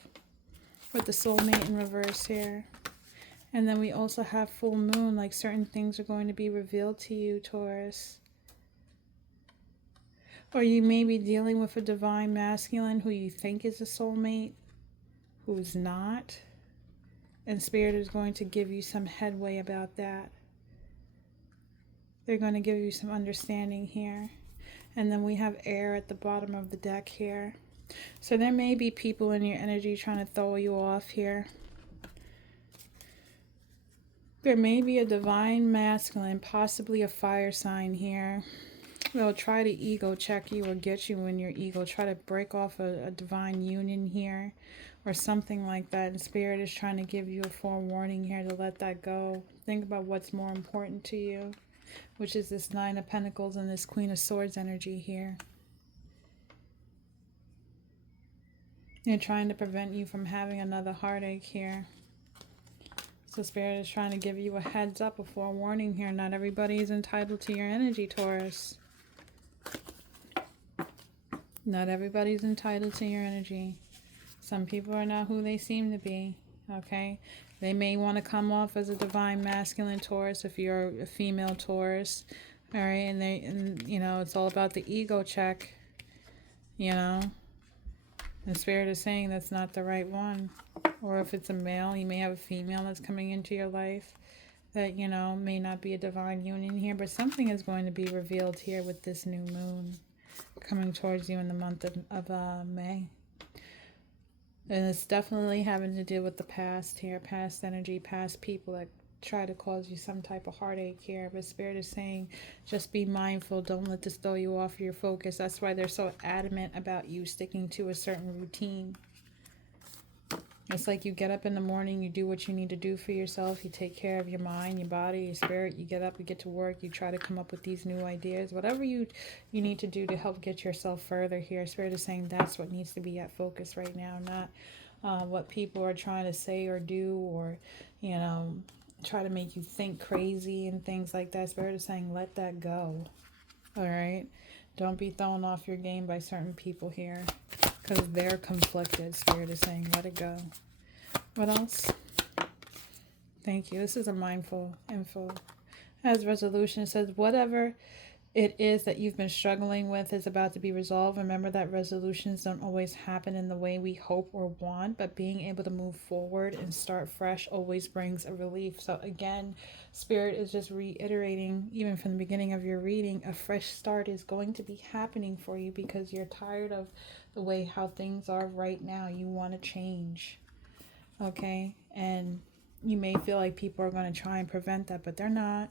with the soulmate in reverse here. And then we also have full moon, like certain things are going to be revealed to you, Taurus. Or you may be dealing with a divine masculine who you think is a soulmate, who's not. And Spirit is going to give you some headway about that. They're going to give you some understanding here. And then we have air at the bottom of the deck here. So there may be people in your energy trying to throw you off here. There may be a divine masculine, possibly a fire sign here. They'll try to ego check you or get you in your ego. Try to break off a divine union here or something like that. And Spirit is trying to give you a forewarning here to let that go. Think about what's more important to you, which is this Nine of Pentacles and this Queen of Swords energy here. They're trying to prevent you from having another heartache here. So Spirit is trying to give you a heads up, a forewarning here. Not everybody is entitled to your energy, Taurus. Not everybody's entitled to your energy. Some people are not who they seem to be, okay? They may want to come off as a divine masculine Taurus if you're a female Taurus, all right? And you know, it's all about the ego check, you know? The Spirit is saying that's not the right one. Or if it's a male, you may have a female that's coming into your life that, you know, may not be a divine union here, but something is going to be revealed here with this new moon coming towards you in the month of May. And it's definitely having to do with the past here, past energy, past people that try to cause you some type of heartache here. But Spirit is saying, just be mindful. Don't let this throw you off your focus. That's why they're so adamant about you sticking to a certain routine. It's like you get up in the morning, you do what you need to do for yourself. You take care of your mind, your body, your spirit. You get up, you get to work. You try to come up with these new ideas. Whatever you need to do to help get yourself further here. Spirit is saying that's what needs to be at focus right now, not what people are trying to say or do, or, you know, try to make you think crazy and things like that. Spirit is saying let that go. All right? Don't be thrown off your game by certain people here, because they're conflicted. Spirit is saying let it go. What else? Thank you. This is a mindful info. As resolution, it says whatever it is that you've been struggling with is about to be resolved. Remember that resolutions don't always happen in the way we hope or want, but being able to move forward and start fresh always brings a relief. So again, Spirit is just reiterating, even from the beginning of your reading, a fresh start is going to be happening for you because you're tired of the way how things are right now. You want to change, okay? And you may feel like people are going to try and prevent that, but they're not.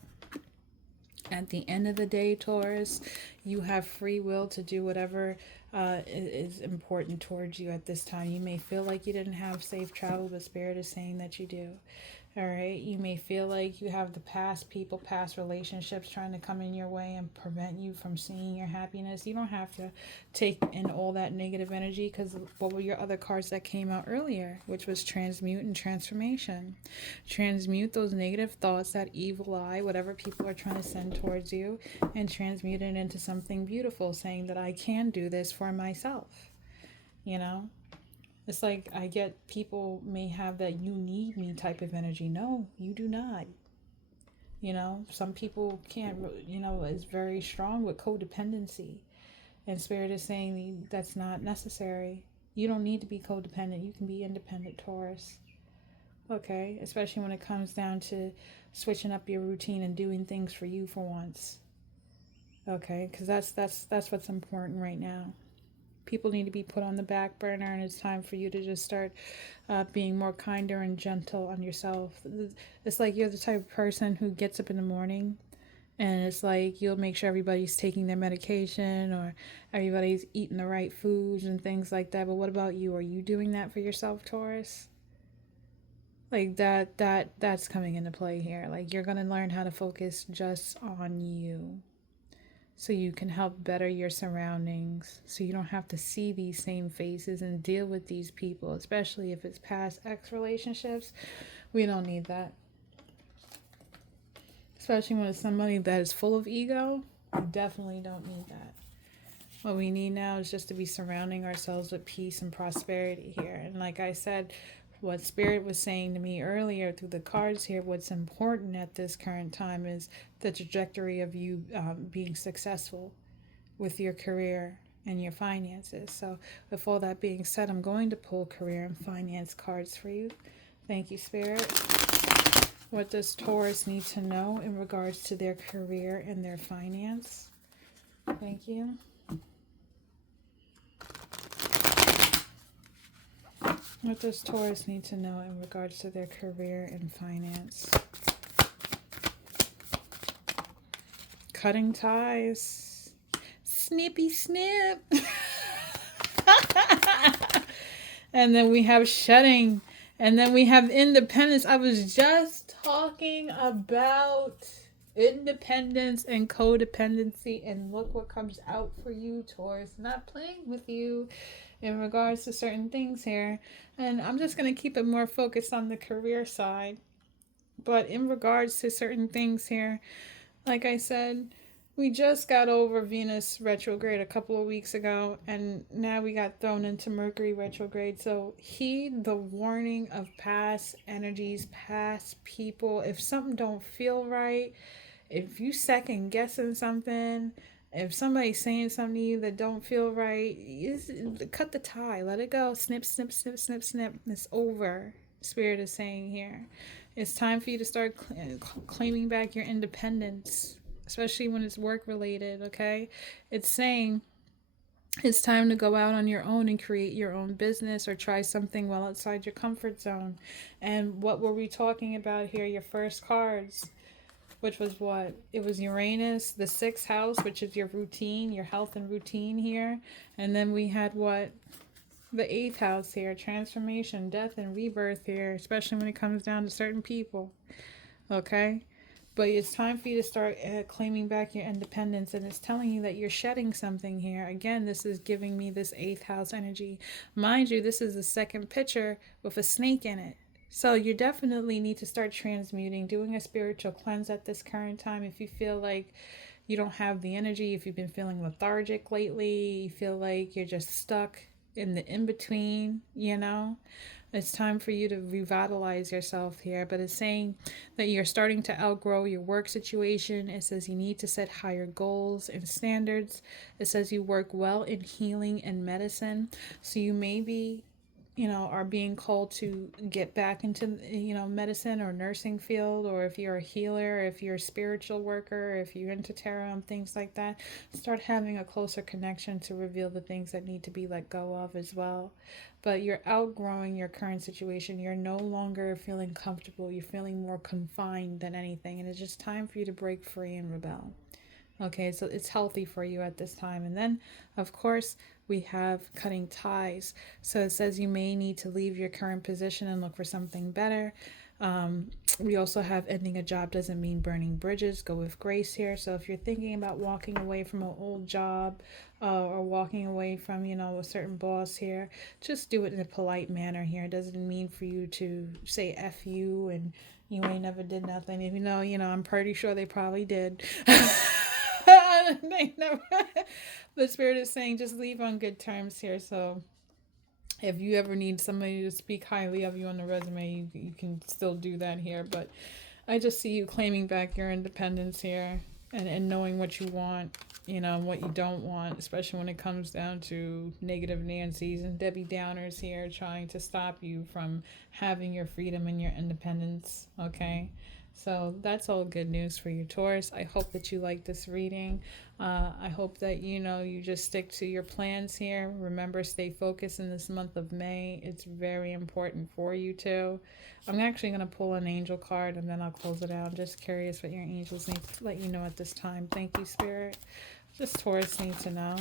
At the end of the day, Taurus, you have free will to do whatever is important towards you at this time. You may feel like you didn't have safe travel, but Spirit is saying that you do. All right. You may feel like you have the past people, past relationships trying to come in your way and prevent you from seeing your happiness. You don't have to take in all that negative energy, because what were your other cards that came out earlier, which was transmute and transformation. Transmute those negative thoughts, that evil eye, whatever people are trying to send towards you, and transmute it into something beautiful, saying that I can do this for myself, you know? It's like I get people may have that you need me type of energy. No, you do not. You know, some people can't, you know, is very strong with codependency. And Spirit is saying that's not necessary. You don't need to be codependent. You can be independent, Taurus. Okay, especially when it comes down to switching up your routine and doing things for you for once. Okay, because that's what's important right now. People need to be put on the back burner, and it's time for you to just start being more kinder and gentle on yourself. It's like you're the type of person who gets up in the morning and it's like you'll make sure everybody's taking their medication or everybody's eating the right foods and things like that. But what about you? Are you doing that for yourself, Taurus? Like that's coming into play here. Like you're going to learn how to focus just on you so you can help better your surroundings, so you don't have to see these same faces and deal with these people, especially if it's past ex relationships. We don't need that. Especially when it's somebody that is full of ego, we definitely don't need that. What we need now is just to be surrounding ourselves with peace and prosperity here. And like I said, what Spirit was saying to me earlier through the cards here, what's important at this current time is the trajectory of you being successful with your career and your finances. So with all that being said, I'm going to pull career and finance cards for you. Thank you, Spirit. What does Taurus need to know in regards to their career and their finance? Thank you. What does Taurus need to know in regards to their career and finance? Cutting ties. Snippy snip. And then we have shedding. And then we have independence. I was just talking about independence and codependency, and look what comes out for you, Taurus. Not playing with you in regards to certain things here. And I'm just going to keep it more focused on the career side. But in regards to certain things here, like I said, we just got over Venus retrograde a couple of weeks ago, and now we got thrown into Mercury retrograde. So heed the warning of past energies, past people. If something don't feel right, if you second guessing something, if somebody's saying something to you that don't feel right, cut the tie, let it go. Snip, snip, snip, snip, snip. It's over. Spirit is saying here. It's time for you to start claiming back your independence, especially when it's work related, okay? It's saying it's time to go out on your own and create your own business or try something well outside your comfort zone. And what were we talking about here? Your first cards, which was what? It was Uranus, the 6th house, which is your routine, your health and routine here. And then we had what? The 8th house here, transformation, death, and rebirth here, especially when it comes down to certain people, okay? But it's time for you to start claiming back your independence, and it's telling you that you're shedding something here. Again, this is giving me this 8th house energy. Mind you, this is the second picture with a snake in it. So you definitely need to start transmuting, doing a spiritual cleanse at this current time. If you feel like you don't have the energy, if you've been feeling lethargic lately, you feel like you're just stuck in the in-between, you know, it's time for you to revitalize yourself here. But it's saying that you're starting to outgrow your work situation. It says you need to set higher goals and standards. It says you work well in healing and medicine. So you may be, you know, are being called to get back into, you know, medicine or nursing field, or if you're a healer, if you're a spiritual worker, if you're into tarot and things like that, start having a closer connection to reveal the things that need to be let go of as well. But you're outgrowing your current situation. You're no longer feeling comfortable. You're feeling more confined than anything. And it's just time for you to break free and rebel. Okay, so it's healthy for you at this time. And then, of course, we have cutting ties. So it says you may need to leave your current position and look for something better. We also have ending a job doesn't mean burning bridges. Go with grace here. So if you're thinking about walking away from an old job or walking away from, you know, a certain boss here, just do it in a polite manner here. It doesn't mean for you to say F you and you ain't never did nothing. Even though, you know, I'm pretty sure they probably did. They never. The Spirit is saying just leave on good terms here. So if you ever need somebody to speak highly of you on the resume, you can still do that here. But I just see you claiming back your independence here and knowing what you want, you know, and what you don't want, especially when it comes down to negative Nancy's and Debbie Downers here trying to stop you from having your freedom and your independence, okay? So that's all good news for you, Taurus. I hope that you like this reading. I hope that you just stick to your plans here. Remember, stay focused in this month of May. It's very important for you too. I'm actually going to pull an angel card and then I'll close it out. I'm just curious what your angels need to let you know at this time. Thank you, Spirit. Just Taurus needs to know.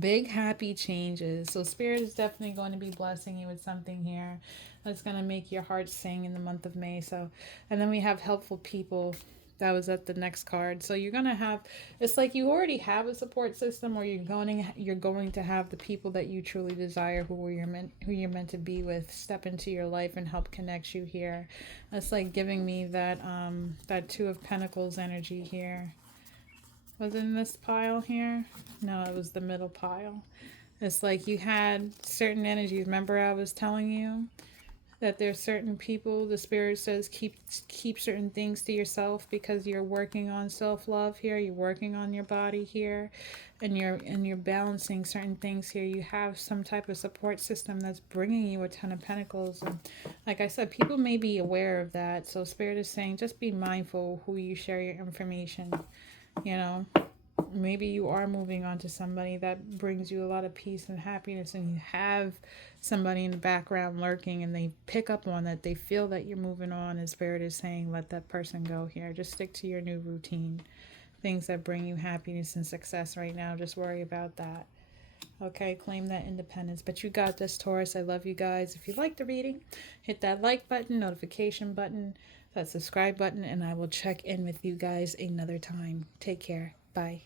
Big happy changes. So Spirit is definitely going to be blessing you with something here that's going to make your heart sing in the month of May. So, and then we have helpful people. That was at the next card. So you're going to have, it's like you already have a support system, or you're going to have the people that you truly desire, who you're meant to be with, step into your life and help connect you here. It's like giving me that Two of Pentacles energy here. Was it in this pile here? No, it was the middle pile. It's like you had certain energies. Remember I was telling you that there's certain people, the Spirit says keep certain things to yourself, because you're working on self-love here. You're working on your body here, and you're balancing certain things here. You have some type of support system that's bringing you a Ten of Pentacles. And like I said, people may be aware of that. So Spirit is saying just be mindful who you share your information. Maybe you are moving on to somebody that brings you a lot of peace and happiness, and you have somebody in the background lurking, and they pick up on that. They feel that you're moving on, and Spirit is saying let that person go here. Just stick to your new routine. Things that bring you happiness and success right now, just worry about that. Okay, claim that independence. But you got this, Taurus. I love you guys. If you like the reading, hit that like button, notification button, that subscribe button, and I will check in with you guys another time. Take care. Bye.